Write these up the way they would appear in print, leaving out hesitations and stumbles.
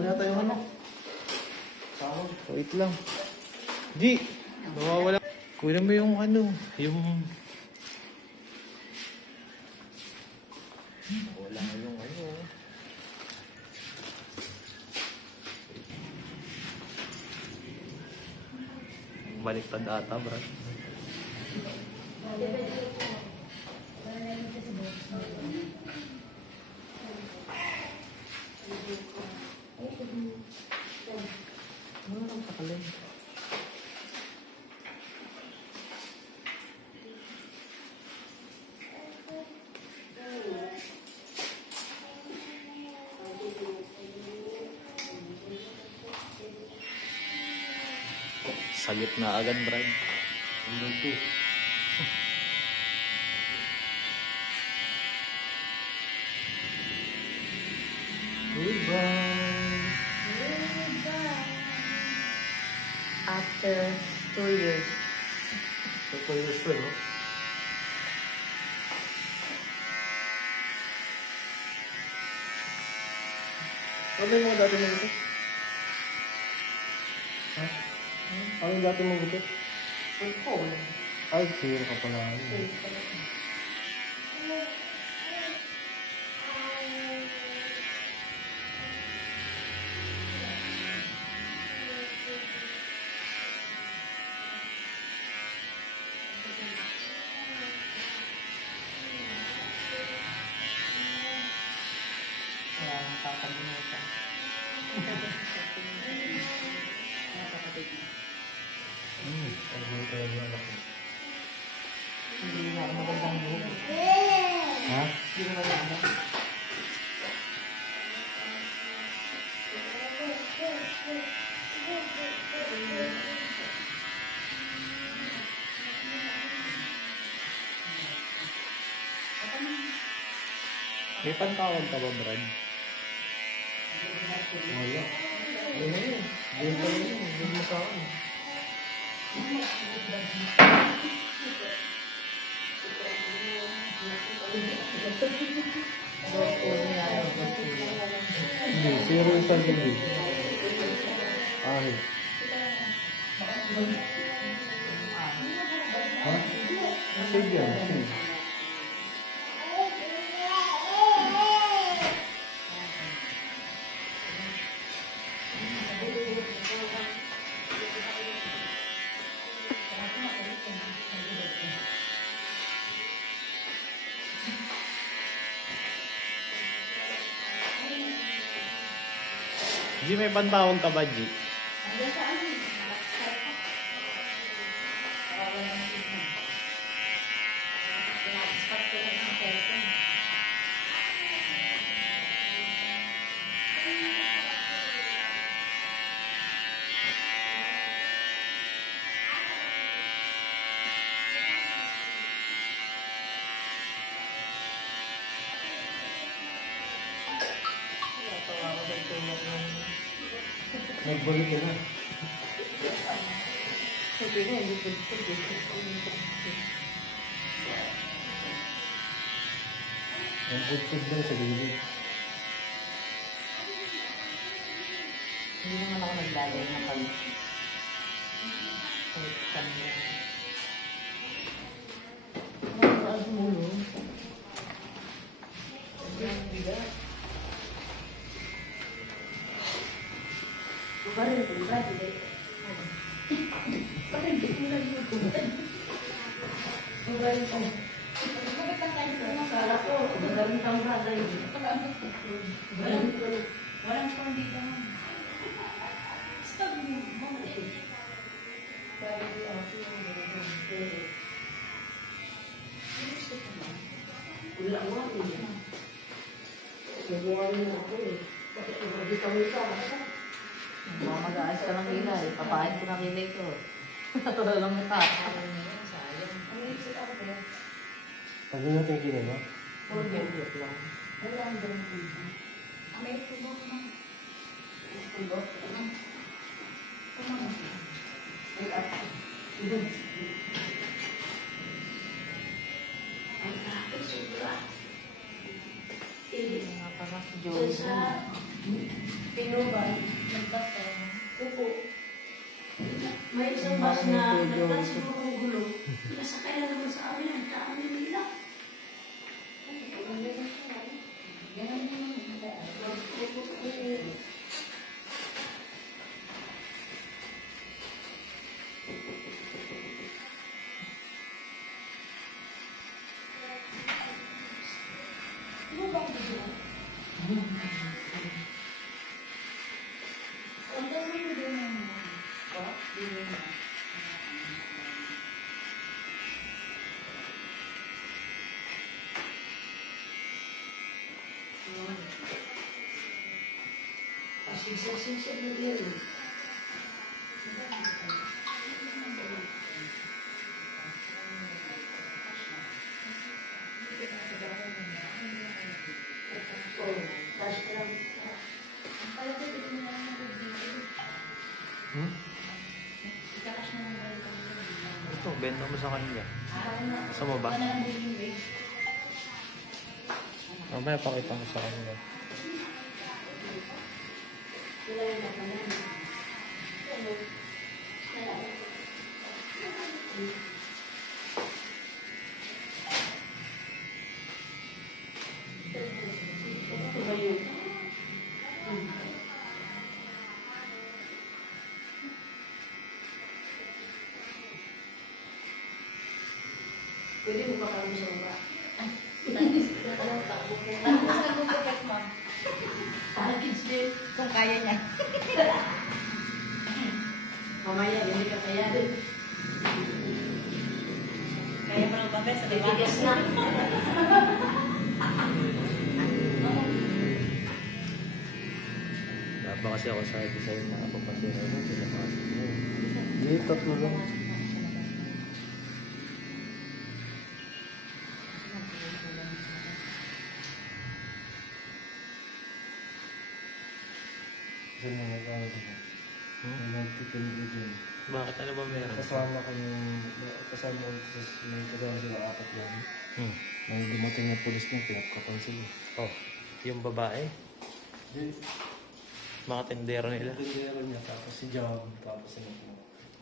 na tayo ano. Wait lang. G! Nawawala. Kunin mo yung ano, yung... Wala nga yung ano. Baliktad ata, Brad. Sagit na agad, Brad. Number 2. Goodbye. After 2 years. So, 2 years pa, no? Ano yung mga dati mong ito? Ha? Ano yung dati mong ito? Phone. Ay, clear ka pala. Kaya nakakalimutan. Ang tayo yung anak ko. Hindi nga magandang loob. Ha? Hindi na maganda. May pantawag ka ba, Brad? Wala. Ano na yun? Game pa rin yun. Game mo sa akin. Hindi, zero yung saldo din. Ay. Ha? Save yan, save. G, may pantawag ka ba, G? Nagbalik ka na. Sabi nga, hindi ko Ang putpud lang sa gilid. Hindi naman ako naglalay na pag kami. Ano ba ang mulo? Baril ko, baril. Baril ko lang yung baril ko. Sala ko, magaling kang brother. Walang pang dito. Stop mo. Wala mo ako yan. Nabuhay mo ako eh. Bakit hindi kami ka? Mga mag-aayos ka ng kilay. Papain ko ng kilay ko. Wala lang mukha. Sayang. Ang isip ako ba? Pag natin kilay ba? Puro joke lang. Wala ang ganun dito. May tubo na. Tubo? Kumana. Ay, ako. Ang grabe, sobra. Mga parang si Joey. Pinuban. Nagbato. Opo. May isang bus na nagtasin ko ng gulo. Nasakay na naman sa amin. Ang dami nila. Sisig na din. Ito, benta mo sa kanya. Gusto mo ba? Mamaya pakita mo sa kanya. Pwede mo ba kami sa mga? Tapos nagugupit mo. Package din. Kung kaya niya. Mamaya, hindi ka kaya din. Kaya mo lang ba sa diba? Bibigas na. Dapat kasi ako sabi sa'yo na ako kasi na yun. Sila kasi yun. Hindi, tatlo lang. Kasi mga kawag ko. Nagtitindig dyan. Bakit? Ano ba meron? Kasama ko may kasama sila apat yan. Nang dumating na pulis niya, pinapkapan sila. Oh, yung babae. Then, Mga tendero nila. tindero niya, tapos si Jam, tapos si Napo.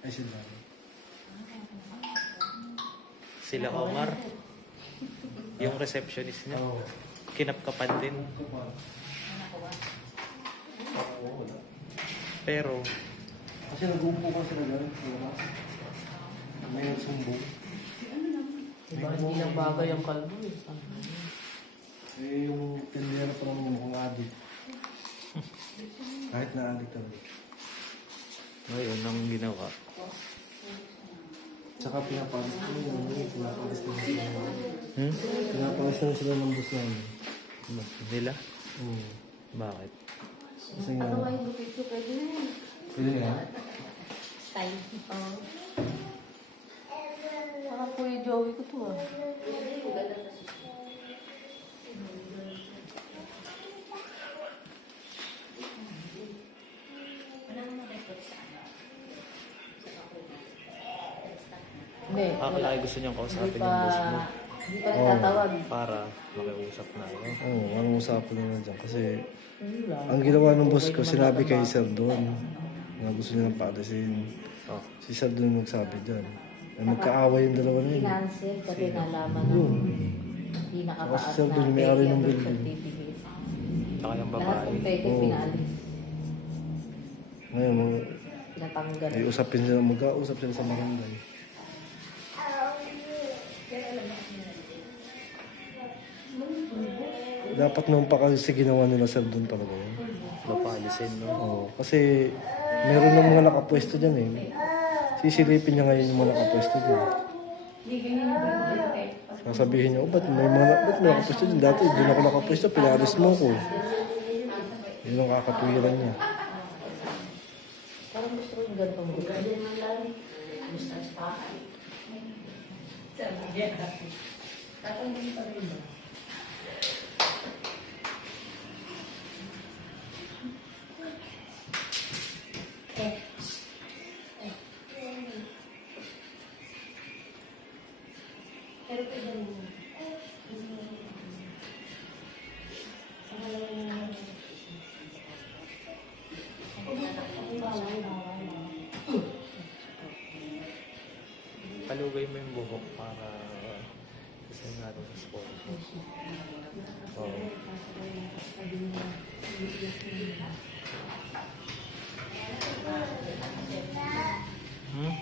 Ay, si Jam. Sila Omar. Yung receptionist niya. Oo. Kinapkapan din. Oo, wala. Pero, Kasi nag-umpo ka sila dyan. Wala. May nagsumbong. Diba, hindi na bagay ang kalbo eh. Eh, yung tindero pa naman mukhang adik. Kahit na adik kami. ngayon ang ginawa. Tsaka pinapalis ko yun. Pinapalis na sila. Hmm? Pinapalis na sila ng bus namin. Nila? Oo. Bakit? Kasi nga, Ano kayo gupit ko? Pwede na yun. pwede nga. Style. Oo. Parang Kuya Joey ko to ah. Hindi. Akala gusto niyang Hindi kausapin pa, yung boss mo hindi pa nagtatawag. para makiusap na kayo. Oo, anong usapan naman dyan. Kasi ang ginawa ng boss ko, sinabi kay Sir doon na gusto niya ng paalisin. Oh. Si Sir doon nagsabi dyan. Ay, magkaaway yung dalawa na yun. Financial kasi nalaman ng hindi nakataas Kasi na doon may ari ng birth building. certificate. Tsaka yung Lahat babae. ng pwede Oo. pinalis. Ngayon, Pinatanggal. ay usapin sila, mag-ausap sila sa barangay. Dapat nung pa kasi ginawa nila Sir doon talaga yun. Napalisin, no? Oo, kasi meron ng mga nakapwesto dyan eh. Sisilipin niya ngayon yung mga nakapwesto dyan. Sasabihin niya, ba't may nakapwesto dyan? Dati doon ako nakapwesto, pinalis mo ko. Yun ang kakatuwiran niya. Parang gusto ko yung gantong buka. buhok para kasi natin sa school. Oo. Hmm?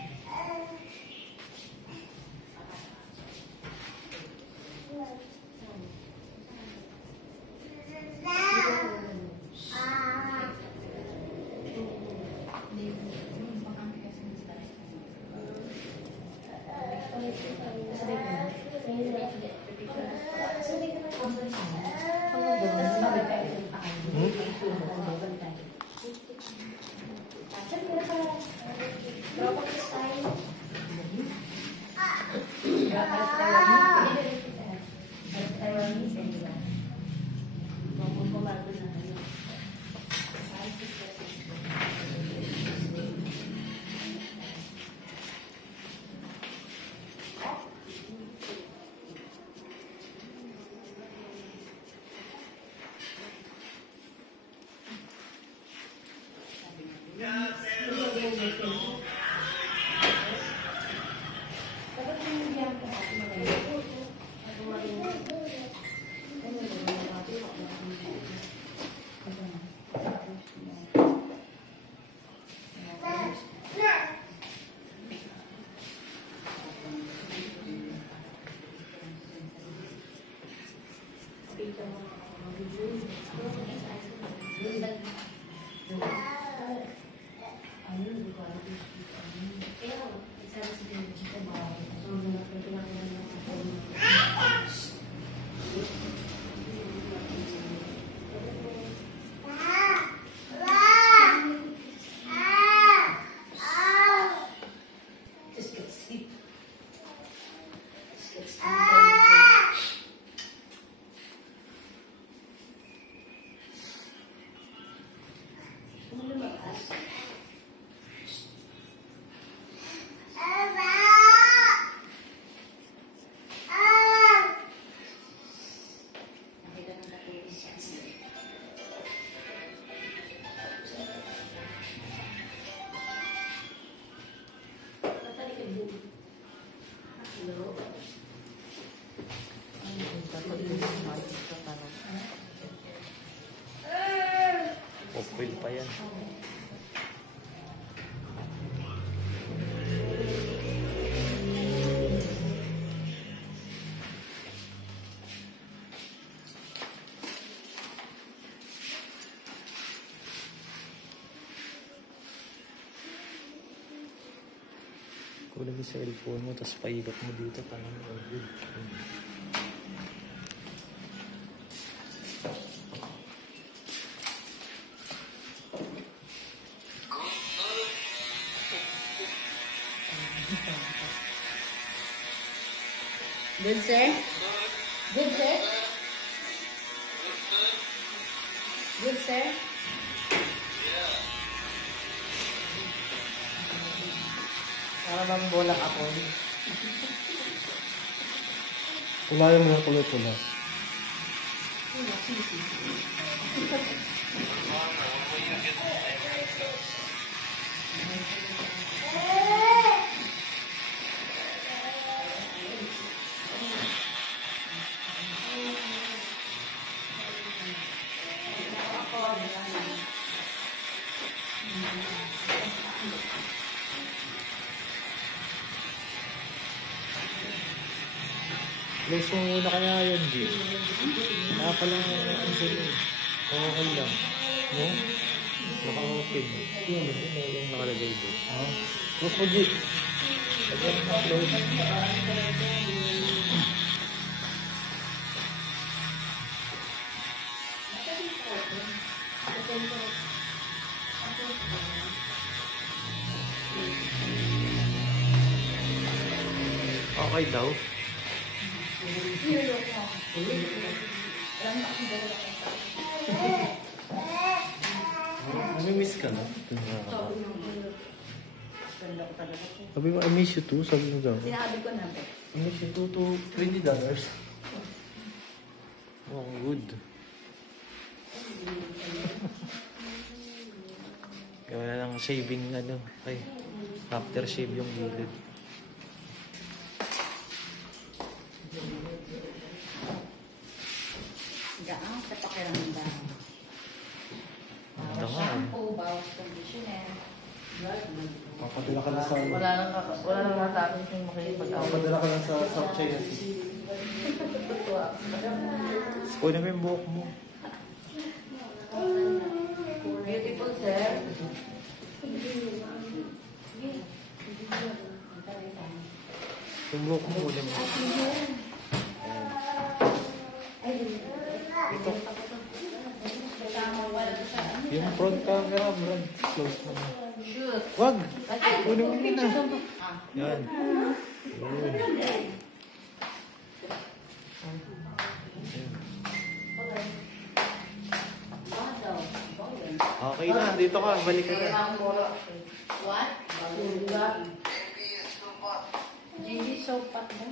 Oil pa yan. Kulang mo sa cellphone mo, tapos paikot mo dito, tanong mo. Good, sir? Good, sir? Good, sir? Para bang bolang ako. Kulayan mo yung kulay pula. Close mo muna kaya yun, G. Wala pa lang ang sila. Okay lang. No? Naka-open. Yun, yung nakalagay doon. Close mo, G. Lagyan mo close. Okay daw. Namimiss ka na? Sabi mo, I miss you too. Sabi mo daw. Sinabi ko na. I miss you too to $20. Oh, good. Gawa na lang shaving, ano. Ay, after shave yung gilid. Papadala ka na sa... Wala nang natapos yung makikipag-away. Papadala ka na sa South China Sea. Kunin mo yung buhok mo. Beautiful, sir. Yung buhok mo, kunin mo. Ito. Yung front camera, Brad. Close mo na. Shoot. Wag! Kunin mo muna. Yan. Okay na, dito ka. Balik ka na. What? Hindi sopat mo.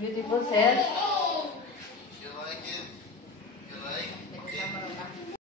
Beautiful, sir.